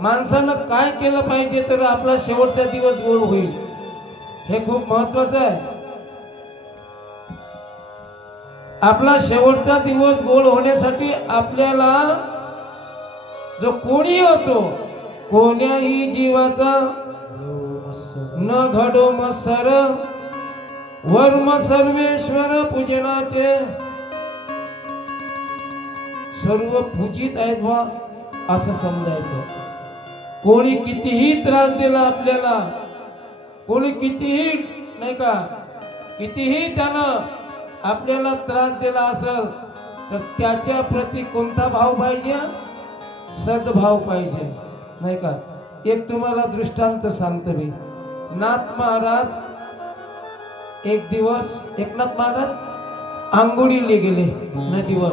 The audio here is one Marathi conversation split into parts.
माणसानं काय केलं पाहिजे तर आपला शेवटचा दिवस गोड होईल, हे खूप महत्वाचं आहे. आपला शेवटचा दिवस गोड होण्यासाठी आपल्याला जो कोणी असो, कोण्याही जीवाचा न घडो मत्सर, वर्म सर्वेश्वर पूजनाचे. सर्व पूजित आहेत बा असं समजायचं. कोणी कितीही त्रास दिला आपल्याला, कोणी कितीही नाही का, कितीही त्यानं आपल्याला त्रास दिला असेल तर त्याच्या प्रती कोणता भाव पाहिजे? सद्भाव पाहिजे, नाही का. एक तुम्हाला दृष्टांत सांगतो मी. नाथ महाराज एक दिवस, एकनाथ महाराज आंघोळीला गेले नदीवर.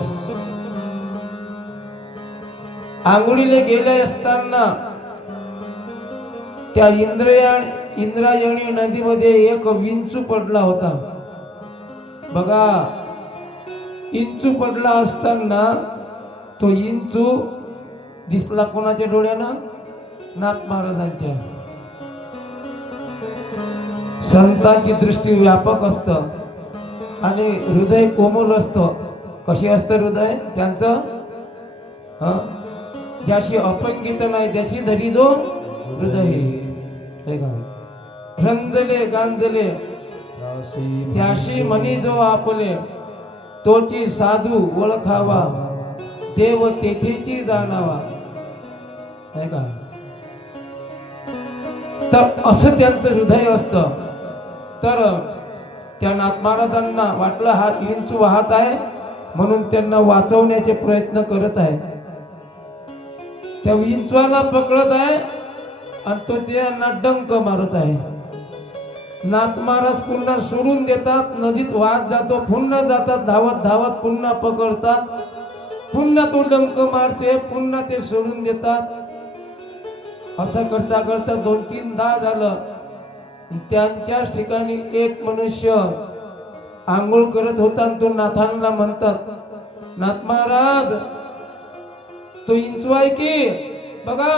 आंघोळीला गेले असताना त्या इंद्रायणी नदीमध्ये एक विंचू पडला होता. बघा, इंचू पडला असताना तो इंचू दिसला कोणाच्या डोळ्यानं? नाथ महाराजांच्या. संतांची दृष्टी व्यापक असतं आणि हृदय कोमल असतं. कशी असतं हृदय त्यांचं? ज्याशी अपंगित नाही त्याची धरी दो हृदय. रंजले गांजले त्याशी म्हणी जो आपले, तोची साधू ओळखावा, देव तेथेची जाणावा. नाही का. तर असं त्यांचं हृदय असतं. तर त्या नाथ महाराजांना वाटलं हा विंचू वाहत आहे म्हणून त्यांना वाचवण्याचे प्रयत्न करत आहे. त्या विंचवाला पकडत आहे आणि तो त्यांना डंक मारत आहे. नाथ महाराज पुन्हा सोडून देतात, नदीत वाहत जातो, पुन्हा जातात धावत धावत, पुन्हा पकडतात, पुन्हा तो डंक मारते, पुन्हा ते सोडून देतात. असं करता करता 2-3दा झालं. त्यांच्याच ठिकाणी एक मनुष्य आंघोळ करत होता आणि तो नाथांना म्हणतात, नाथ महाराज तो इंचू आहे की बघा.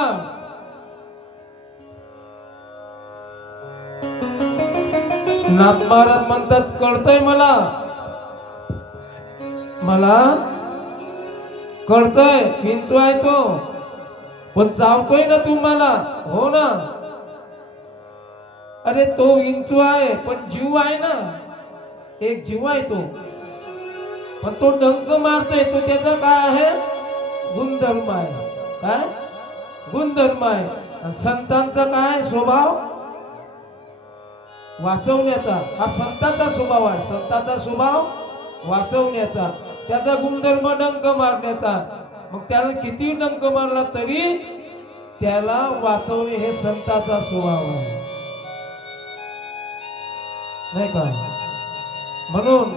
नाथ महाराज म्हणतात, कळतंय मला, मला कळतंय विंचू आहे तो, पण चावतोय ना तुम्हाला? हो ना. अरे तो विंचू आहे पण जीव आहे ना, एक जीव आहे तो, पण तो डंक मारतोय, तो त्याचा काय आहे? गुणधर्म आहे. काय गुणधर्म आहे? संतांचा काय स्वभाव? वाचवण्याचा. हा संतांचा स्वभाव आहे. संतांचा स्वभाव वाचवण्याचा. त्याचा गुणधर्म डंक मारण्याचा. मग त्याला किती डंक मारला तरी त्याला वाचवणे हे संतांचा स्वभाव आहे, नाही का. म्हणून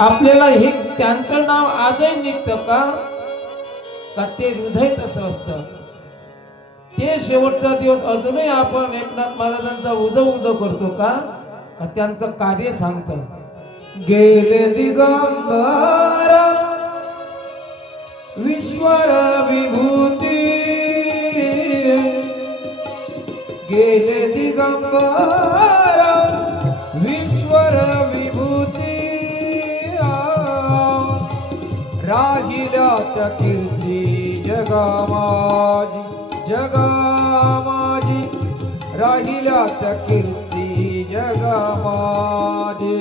आपल्याला हे त्यांचं नाव आजही निघतं का ते हृदय तसं असतं. ते शेवटचा दिवस अजूनही आपण एकनाथ महाराजांचा उदो करतो का त्यांचं कार्य सांगतं. गेले दिगंबर विश्वर विभूती, गेले दिगंबर विश्वर विभूती, राहिल्या त्या कीर्ती जगामाजी, जगामाजी, राहिल्या त्या कीर्ती जगामाजी.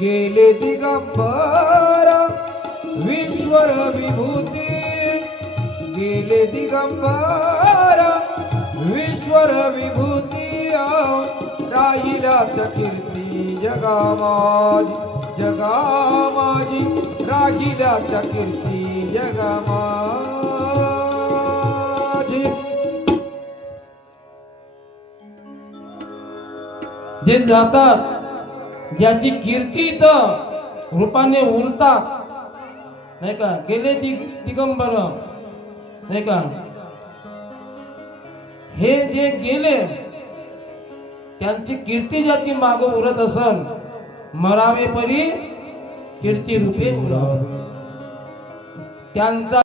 गेले दिगंबर विश्वर विभूती, गेले दिगंबर विश्वर विभूती, राहिल्याच्या कीर्ती जगामाजी, जगामाजी राहिल्याच्या कीर्ती जगामाजी. जे जातात ज्याची कीर्ती तर रूपाने उरतात नाही का, गेले दिगंबर नाही का, हे जे गेले त्यांची कीर्ती ज्याची माग उरत असल, मरावे परी कीर्ती रूपे उरावे. त्यांचा